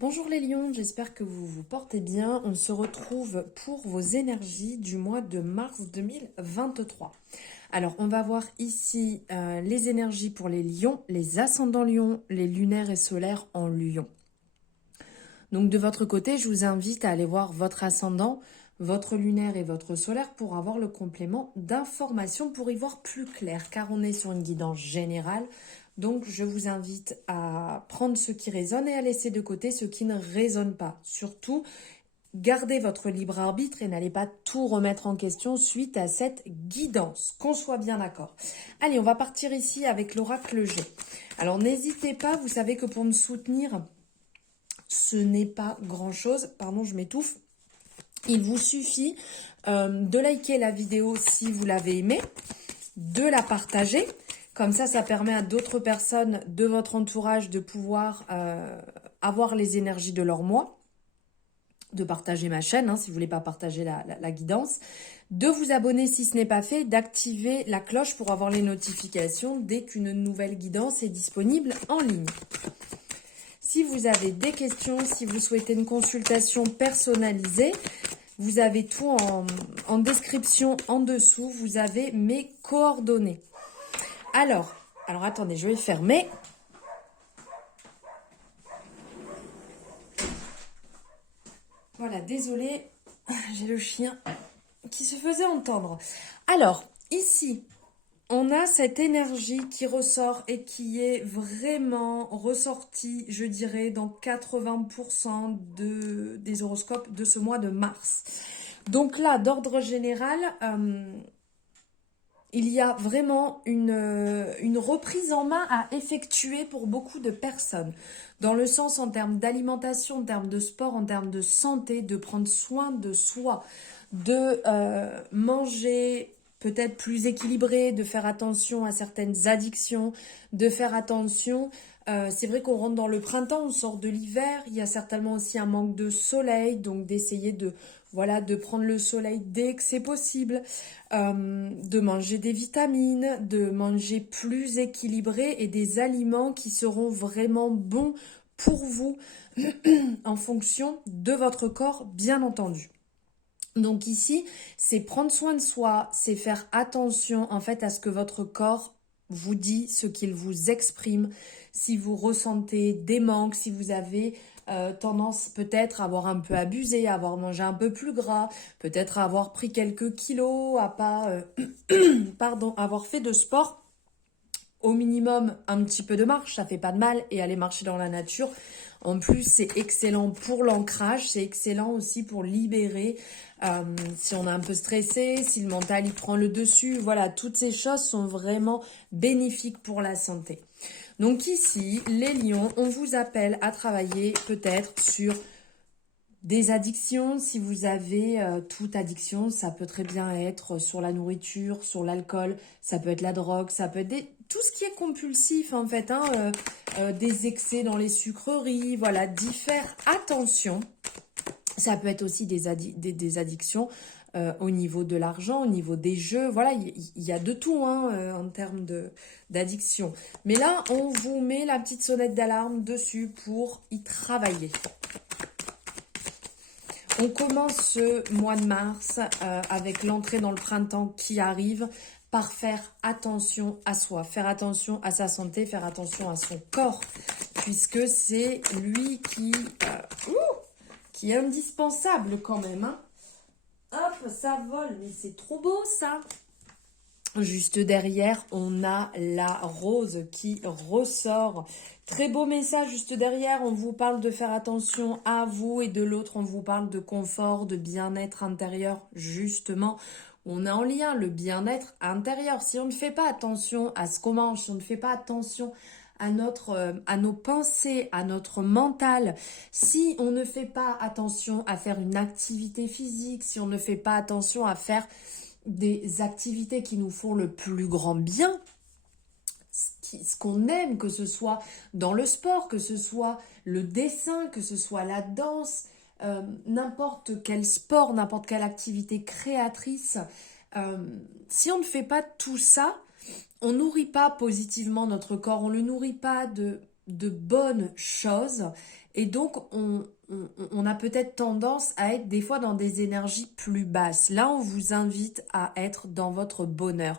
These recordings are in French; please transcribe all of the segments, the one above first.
Bonjour les lions, j'espère que vous vous portez bien. On se retrouve pour vos énergies du mois de mars 2023. Alors, on va voir ici les énergies pour les lions, les ascendants lions, les lunaires et solaires en lion. Donc, de votre côté, je vous invite à aller voir votre ascendant, votre lunaire et votre solaire pour avoir le complément d'informations, pour y voir plus clair, car on est sur une guidance générale. Donc, je vous invite à prendre ce qui résonne et à laisser de côté ce qui ne résonne pas. Surtout, gardez votre libre arbitre et n'allez pas tout remettre en question suite à cette guidance, qu'on soit bien d'accord. Allez, on va partir ici avec l'oracle G. Alors, n'hésitez pas, vous savez que pour me soutenir, ce n'est pas grand-chose. Pardon, je m'étouffe. Il vous suffit de liker la vidéo si vous l'avez aimée, de la partager. Comme ça permet à d'autres personnes de votre entourage de pouvoir avoir les énergies de leur mois, de partager ma chaîne, si vous ne voulez pas partager la guidance, de vous abonner si ce n'est pas fait, d'activer la cloche pour avoir les notifications dès qu'une nouvelle guidance est disponible en ligne. Si vous avez des questions, si vous souhaitez une consultation personnalisée, vous avez tout en description en dessous, vous avez mes coordonnées. Alors attendez, je vais fermer. Voilà, désolée, j'ai le chien qui se faisait entendre. Alors, ici, on a cette énergie qui ressort et qui est vraiment ressortie, je dirais, dans 80% des horoscopes de ce mois de mars. Donc là, d'ordre général, il y a vraiment une reprise en main à effectuer pour beaucoup de personnes. Dans le sens en termes d'alimentation, en termes de sport, en termes de santé, de prendre soin de soi, de manger peut-être plus équilibré, de faire attention à certaines addictions, de faire attention. C'est vrai qu'on rentre dans le printemps, on sort de l'hiver, il y a certainement aussi un manque de soleil, donc d'essayer de prendre le soleil dès que c'est possible, de manger des vitamines, de manger plus équilibré et des aliments qui seront vraiment bons pour vous en fonction de votre corps, bien entendu. Donc ici, c'est prendre soin de soi, c'est faire attention en fait à ce que votre corps vous dit, ce qu'il vous exprime, si vous ressentez des manques, si vous avez tendance peut-être à avoir un peu abusé, à avoir mangé un peu plus gras, peut-être à avoir pris quelques kilos, à pas avoir fait de sport. Au minimum, un petit peu de marche, ça fait pas de mal, et aller marcher dans la nature. En plus, c'est excellent pour l'ancrage, c'est excellent aussi pour libérer si on est un peu stressé, si le mental il prend le dessus. Voilà, toutes ces choses sont vraiment bénéfiques pour la santé. Donc ici, les lions, on vous appelle à travailler peut-être sur des addictions. Si vous avez toute addiction, ça peut très bien être sur la nourriture, sur l'alcool, ça peut être la drogue, ça peut être tout ce qui est compulsif en fait, des excès dans les sucreries, voilà, d'y faire attention. Ça peut être aussi des addictions au niveau de l'argent, au niveau des jeux, voilà, il y a de tout en termes d'addiction. Mais là, on vous met la petite sonnette d'alarme dessus pour y travailler. On commence ce mois de mars avec l'entrée dans le printemps qui arrive par faire attention à soi, faire attention à sa santé, faire attention à son corps, puisque c'est lui qui est indispensable quand même. Hop, ça vole, mais c'est trop beau ça. Juste derrière, on a la rose qui ressort. Très beau message juste derrière. On vous parle de faire attention à vous et de l'autre, on vous parle de confort, de bien-être intérieur. Justement, on est en lien, le bien-être intérieur. Si on ne fait pas attention à ce qu'on mange, si on ne fait pas attention à nos pensées, à notre mental, si on ne fait pas attention à faire une activité physique, si on ne fait pas attention à faire des activités qui nous font le plus grand bien, ce qu'on aime, que ce soit dans le sport, que ce soit le dessin, que ce soit la danse, n'importe quel sport, n'importe quelle activité créatrice, si on ne fait pas tout ça, on nourrit pas positivement notre corps, on ne le nourrit pas de bonnes choses Et donc, on a peut-être tendance à être des fois dans des énergies plus basses. Là, on vous invite à être dans votre bonheur,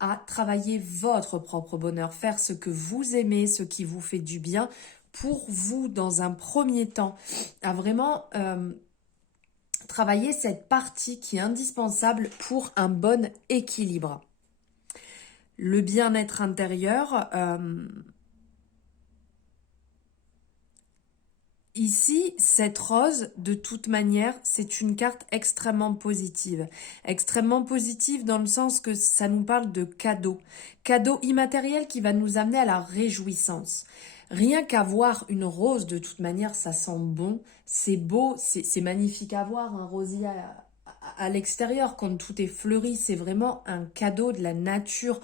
à travailler votre propre bonheur, faire ce que vous aimez, ce qui vous fait du bien pour vous dans un premier temps, à vraiment travailler cette partie qui est indispensable pour un bon équilibre. Le bien-être intérieur, ici, cette rose, de toute manière, c'est une carte extrêmement positive. Extrêmement positive dans le sens que ça nous parle de cadeau. Cadeau immatériel qui va nous amener à la réjouissance. Rien qu'à voir une rose, de toute manière, ça sent bon, c'est beau, c'est magnifique à voir, un rosier à l'extérieur quand tout est fleuri. C'est vraiment un cadeau de la nature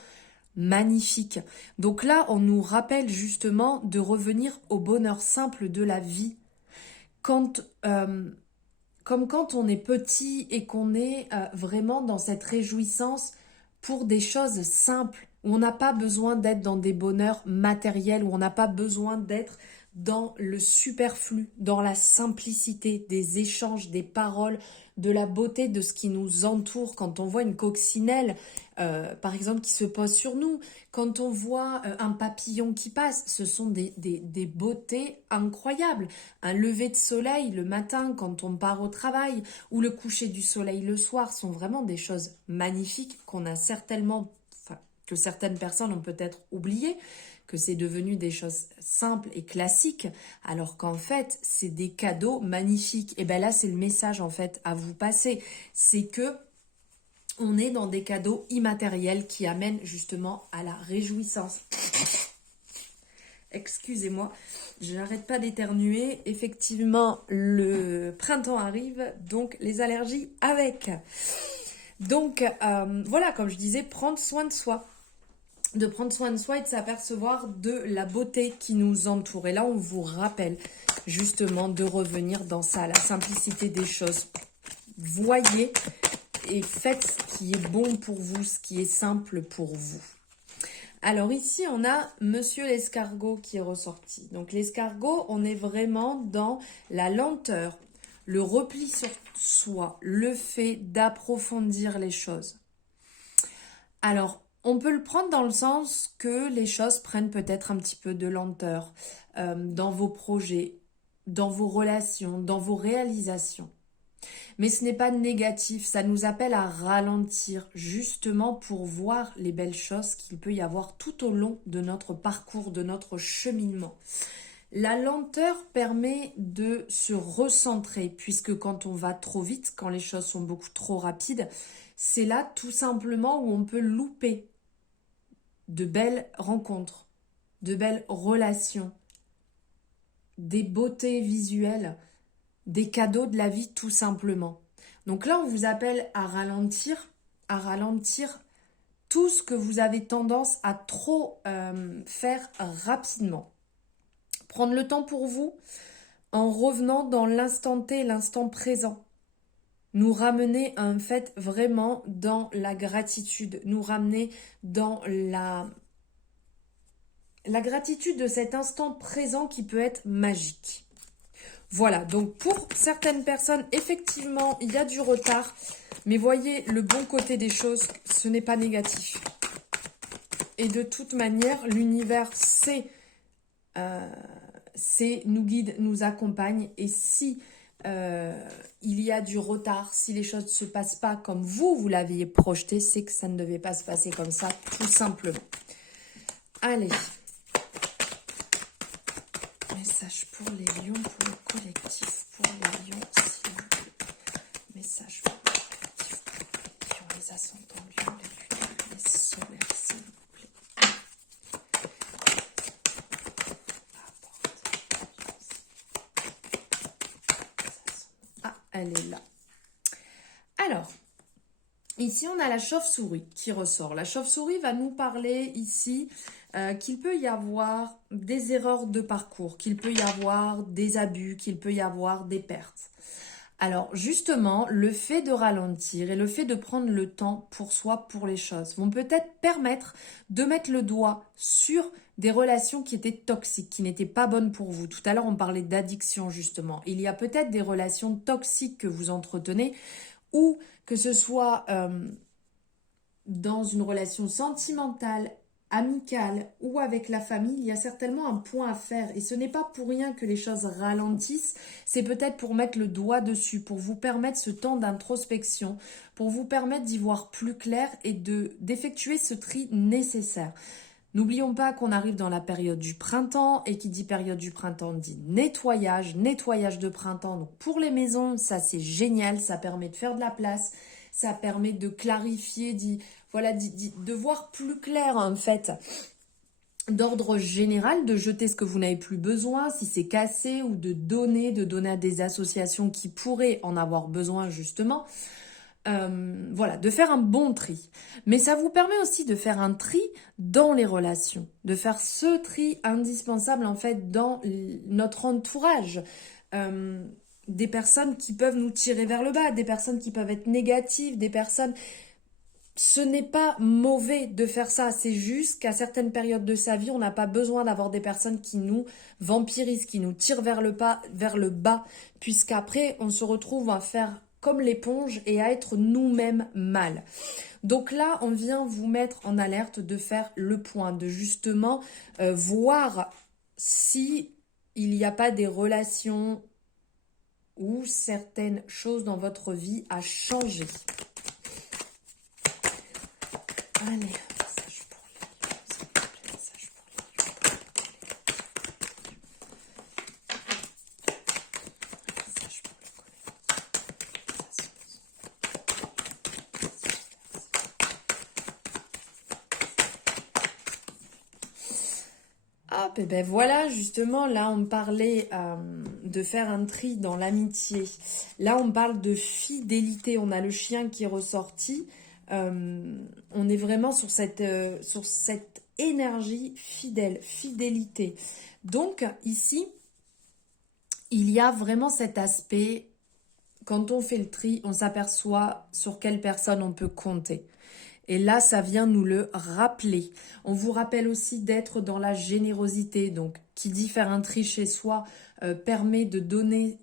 magnifique. Donc là, on nous rappelle justement de revenir au bonheur simple de la vie quand, comme quand on est petit et qu'on est vraiment dans cette réjouissance pour des choses simples, où on n'a pas besoin d'être dans des bonheurs matériels, où on n'a pas besoin d'être dans le superflu, dans la simplicité des échanges, des paroles, de la beauté de ce qui nous entoure. Quand on voit une coccinelle, par exemple, qui se pose sur nous, quand on voit un papillon qui passe, ce sont des beautés incroyables. Un lever de soleil le matin quand on part au travail ou le coucher du soleil le soir sont vraiment des choses magnifiques qu'on a certainement, enfin, que certaines personnes ont peut-être oubliées, que c'est devenu des choses simples et classiques, alors qu'en fait, c'est des cadeaux magnifiques. Et bien là, c'est le message en fait à vous passer. C'est que on est dans des cadeaux immatériels qui amènent justement à la réjouissance. Excusez-moi, je n'arrête pas d'éternuer. Effectivement, le printemps arrive, donc les allergies avec. Donc voilà, comme je disais, prendre soin de soi. De prendre soin de soi et de s'apercevoir de la beauté qui nous entoure. Et là, on vous rappelle justement de revenir dans ça, la simplicité des choses. Voyez et faites ce qui est bon pour vous, ce qui est simple pour vous. Alors ici, on a Monsieur l'escargot qui est ressorti. Donc l'escargot, on est vraiment dans la lenteur, le repli sur soi, le fait d'approfondir les choses. Alors, on peut le prendre dans le sens que les choses prennent peut-être un petit peu de lenteur dans vos projets, dans vos relations, dans vos réalisations. Mais ce n'est pas négatif, ça nous appelle à ralentir justement pour voir les belles choses qu'il peut y avoir tout au long de notre parcours, de notre cheminement. La lenteur permet de se recentrer puisque quand on va trop vite, quand les choses sont beaucoup trop rapides, c'est là tout simplement où on peut louper de belles rencontres, de belles relations, des beautés visuelles, des cadeaux de la vie tout simplement. Donc là, on vous appelle à ralentir tout ce que vous avez tendance à trop faire rapidement. Prendre le temps pour vous en revenant dans l'instant T, l'instant présent. Nous ramener en fait vraiment dans la gratitude, nous ramener dans la gratitude de cet instant présent qui peut être magique. Voilà, donc pour certaines personnes, effectivement, il y a du retard, mais voyez le bon côté des choses, ce n'est pas négatif. Et de toute manière, l'univers nous guide, nous accompagne, et si il y a du retard, si les choses ne se passent pas comme vous l'aviez projeté, c'est que ça ne devait pas se passer comme ça, tout simplement. Allez. Message pour les lions, pour le collectif, pour les lions, s'il vous plaît. Message pour le collectif, pour les lions, les ascendants lions, les lunaires, les solaires, s'il vous plaît. Ah, elle est là. Alors, ici on a la chauve-souris qui ressort. La chauve-souris va nous parler ici qu'il peut y avoir des erreurs de parcours, qu'il peut y avoir des abus, qu'il peut y avoir des pertes. Alors justement, le fait de ralentir et le fait de prendre le temps pour soi, pour les choses, vont peut-être permettre de mettre le doigt sur des relations qui étaient toxiques, qui n'étaient pas bonnes pour vous. Tout à l'heure, on parlait d'addiction justement. Il y a peut-être des relations toxiques que vous entretenez ou que ce soit dans une relation sentimentale, amicale ou avec la famille, il y a certainement un point à faire. Et ce n'est pas pour rien que les choses ralentissent, c'est peut-être pour mettre le doigt dessus, pour vous permettre ce temps d'introspection, pour vous permettre d'y voir plus clair et d'effectuer ce tri nécessaire. N'oublions pas qu'on arrive dans la période du printemps et qui dit période du printemps dit nettoyage, nettoyage de printemps. Donc pour les maisons, ça c'est génial, ça permet de faire de la place, ça permet de clarifier, voilà, de voir plus clair en fait, d'ordre général, de jeter ce que vous n'avez plus besoin, si c'est cassé, ou de donner à des associations qui pourraient en avoir besoin justement. Voilà, de faire un bon tri. Mais ça vous permet aussi de faire un tri dans les relations, de faire ce tri indispensable en fait dans notre entourage. Des personnes qui peuvent nous tirer vers le bas, des personnes qui peuvent être négatives, des personnes... Ce n'est pas mauvais de faire ça, c'est juste qu'à certaines périodes de sa vie, on n'a pas besoin d'avoir des personnes qui nous vampirisent, qui nous tirent vers le bas, puisqu'après, on se retrouve à faire comme l'éponge et à être nous-mêmes mal. Donc là, on vient vous mettre en alerte de faire le point, de justement voir si il n'y a pas des relations ou certaines choses dans votre vie à changer. Allez, message pour les lions, s'il vous plaît, message pour les lions. Message pour les hop, et ben voilà, justement, là on parlait de faire un tri dans l'amitié. Là on parle de fidélité, on a le chien qui est ressorti. On est vraiment sur cette énergie fidélité. Donc ici, il y a vraiment cet aspect, quand on fait le tri, on s'aperçoit sur quelle personne on peut compter. Et là, ça vient nous le rappeler. On vous rappelle aussi d'être dans la générosité. Donc, qui dit faire un tri chez soi permet de donner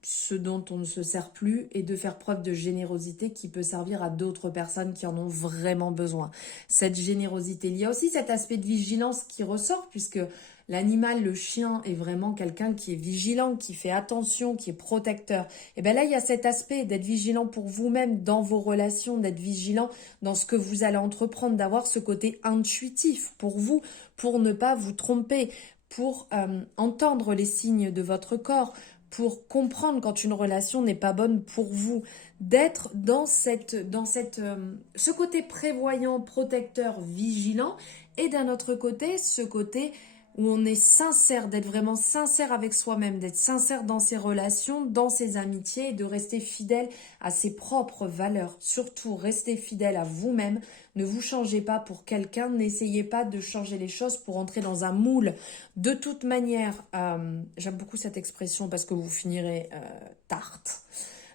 ce dont on ne se sert plus et de faire preuve de générosité qui peut servir à d'autres personnes qui en ont vraiment besoin. Cette générosité, il y a aussi cet aspect de vigilance qui ressort puisque l'animal, le chien, est vraiment quelqu'un qui est vigilant, qui fait attention, qui est protecteur. Et bien là, il y a cet aspect d'être vigilant pour vous-même dans vos relations, d'être vigilant dans ce que vous allez entreprendre, d'avoir ce côté intuitif pour vous, pour ne pas vous tromper, pour entendre les signes de votre corps, pour comprendre quand une relation n'est pas bonne pour vous, d'être dans ce côté prévoyant, protecteur, vigilant, et d'un autre côté, ce côté où on est sincère, d'être vraiment sincère avec soi-même, d'être sincère dans ses relations, dans ses amitiés, et de rester fidèle à ses propres valeurs. Surtout, restez fidèle à vous-même. Ne vous changez pas pour quelqu'un, n'essayez pas de changer les choses pour entrer dans un moule. De toute manière, j'aime beaucoup cette expression parce que vous finirez tarte.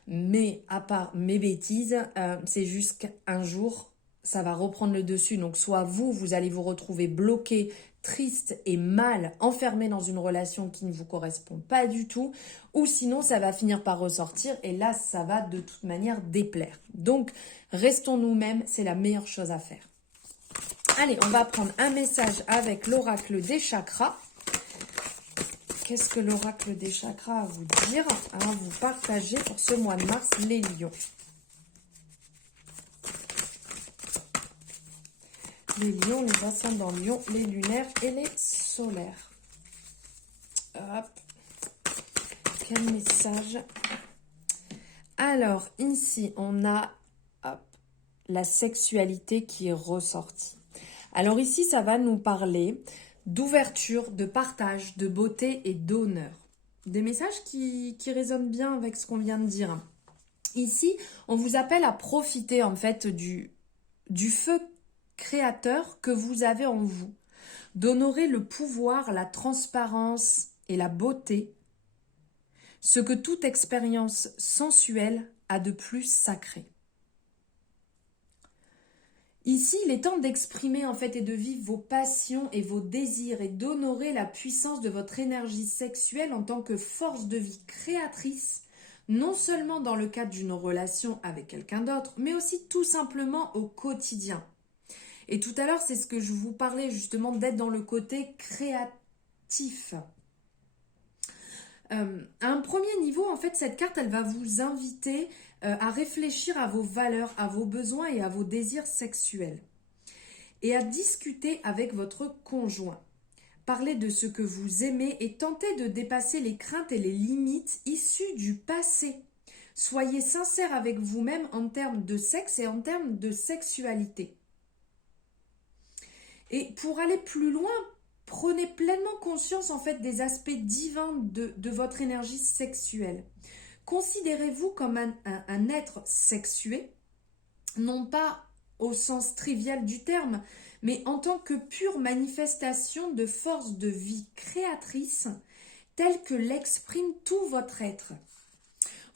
Mais à part mes bêtises, c'est juste qu'un jour, ça va reprendre le dessus. Donc soit vous allez vous retrouver bloqué, triste et mal, enfermé dans une relation qui ne vous correspond pas du tout, ou sinon ça va finir par ressortir et là ça va de toute manière déplaire. Donc restons nous-mêmes, c'est la meilleure chose à faire. Allez, on va prendre un message avec l'oracle des chakras. Qu'est-ce que l'oracle des chakras a à vous dire, à vous partager pour ce mois de mars, les lions? Les lions, les ascendants lions, les lunaires et les solaires. Hop. Quel message? Alors, ici, on a la sexualité qui est ressortie. Alors ici, ça va nous parler d'ouverture, de partage, de beauté et d'honneur. Des messages qui résonnent bien avec ce qu'on vient de dire. Ici, on vous appelle à profiter en fait du feu créateur que vous avez en vous, d'honorer le pouvoir, la transparence et la beauté ce que toute expérience sensuelle a de plus sacré. Ici, il est temps d'exprimer en fait et de vivre vos passions et vos désirs et d'honorer la puissance de votre énergie sexuelle en tant que force de vie créatrice, non seulement dans le cadre d'une relation avec quelqu'un d'autre, mais aussi tout simplement au quotidien. Et tout à l'heure, c'est ce que je vous parlais justement d'être dans le côté créatif. À un premier niveau, en fait, cette carte, elle va vous inviter à réfléchir à vos valeurs, à vos besoins et à vos désirs sexuels. Et à discuter avec votre conjoint. Parlez de ce que vous aimez et tentez de dépasser les craintes et les limites issues du passé. Soyez sincère avec vous-même en termes de sexe et en termes de sexualité. Et pour aller plus loin, prenez pleinement conscience en fait des aspects divins de votre énergie sexuelle. Considérez-vous comme un être sexué, non pas au sens trivial du terme, mais en tant que pure manifestation de force de vie créatrice, telle que l'exprime tout votre être.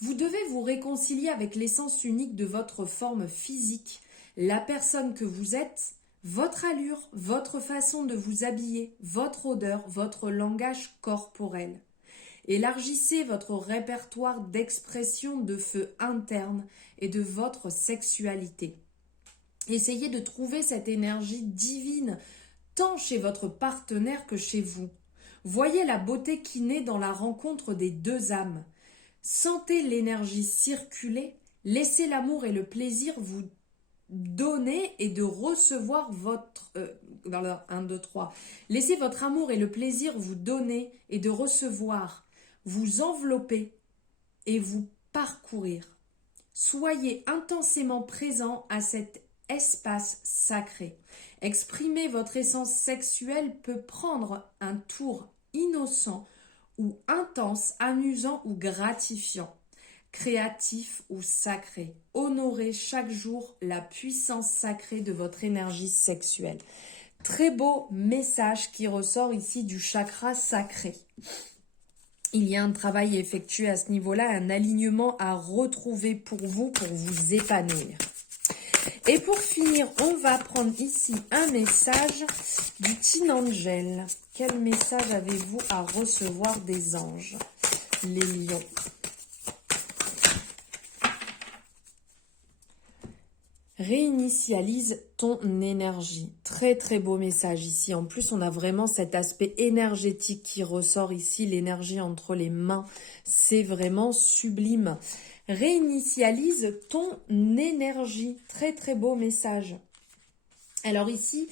Vous devez vous réconcilier avec l'essence unique de votre forme physique, la personne que vous êtes, votre allure, votre façon de vous habiller, votre odeur, votre langage corporel. Élargissez votre répertoire d'expression de feu interne et de votre sexualité. Essayez de trouver cette énergie divine tant chez votre partenaire que chez vous. Voyez la beauté qui naît dans la rencontre des deux âmes. Sentez l'énergie circuler, laissez l'amour et le plaisir vous donner et de recevoir votre... 1, 2, 3. Laissez votre amour et le plaisir vous donner et de recevoir, vous envelopper et vous parcourir. Soyez intensément présent à cet espace sacré. Exprimer votre essence sexuelle peut prendre un tour innocent ou intense, amusant ou gratifiant, créatif ou sacré. Honorez chaque jour la puissance sacrée de votre énergie sexuelle. Très beau message qui ressort ici du chakra sacré. Il y a un travail à effectuer à ce niveau-là, un alignement à retrouver pour vous épanouir. Et pour finir, on va prendre ici un message du Teen Angel. Quel message avez-vous à recevoir des anges, les lions? Réinitialise ton énergie. Très très beau message ici. En plus, on a vraiment cet aspect énergétique qui ressort ici. L'énergie entre les mains, c'est vraiment sublime. Réinitialise ton énergie. Très très beau message. Alors ici,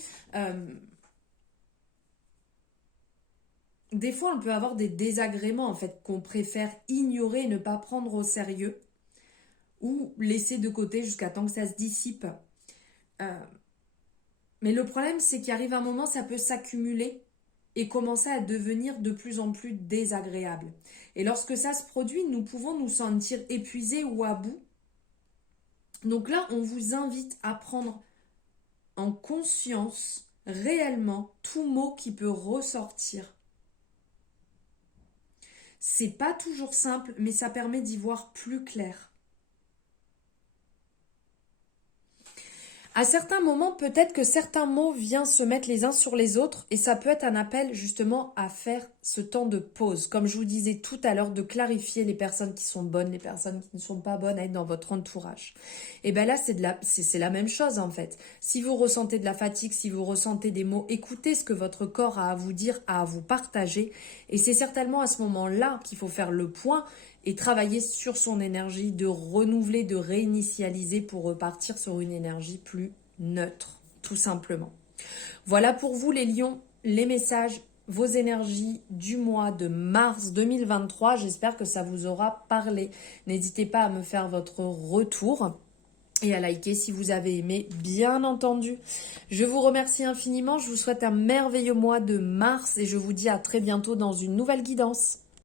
des fois on peut avoir des désagréments en fait qu'on préfère ignorer et ne pas prendre au sérieux ou laisser de côté jusqu'à temps que ça se dissipe. Mais le problème c'est qu'il arrive un moment, ça peut s'accumuler et commencer à devenir de plus en plus désagréable. Et lorsque ça se produit, nous pouvons nous sentir épuisés ou à bout. Donc là, on vous invite à prendre en conscience réellement tout mot qui peut ressortir. C'est pas toujours simple, mais ça permet d'y voir plus clair. À certains moments, peut-être que certains mots viennent se mettre les uns sur les autres et ça peut être un appel justement à faire ce temps de pause. Comme je vous disais tout à l'heure, de clarifier les personnes qui sont bonnes, les personnes qui ne sont pas bonnes à être dans votre entourage. Et bien là, c'est la même chose en fait. Si vous ressentez de la fatigue, si vous ressentez des mots, écoutez ce que votre corps a à vous dire, a à vous partager. Et c'est certainement à ce moment-là qu'il faut faire le point et travailler sur son énergie, de renouveler, de réinitialiser pour repartir sur une énergie plus neutre, tout simplement. Voilà pour vous les lions, les messages, vos énergies du mois de mars 2023. J'espère que ça vous aura parlé. N'hésitez pas à me faire votre retour et à liker si vous avez aimé, bien entendu. Je vous remercie infiniment, je vous souhaite un merveilleux mois de mars et je vous dis à très bientôt dans une nouvelle guidance.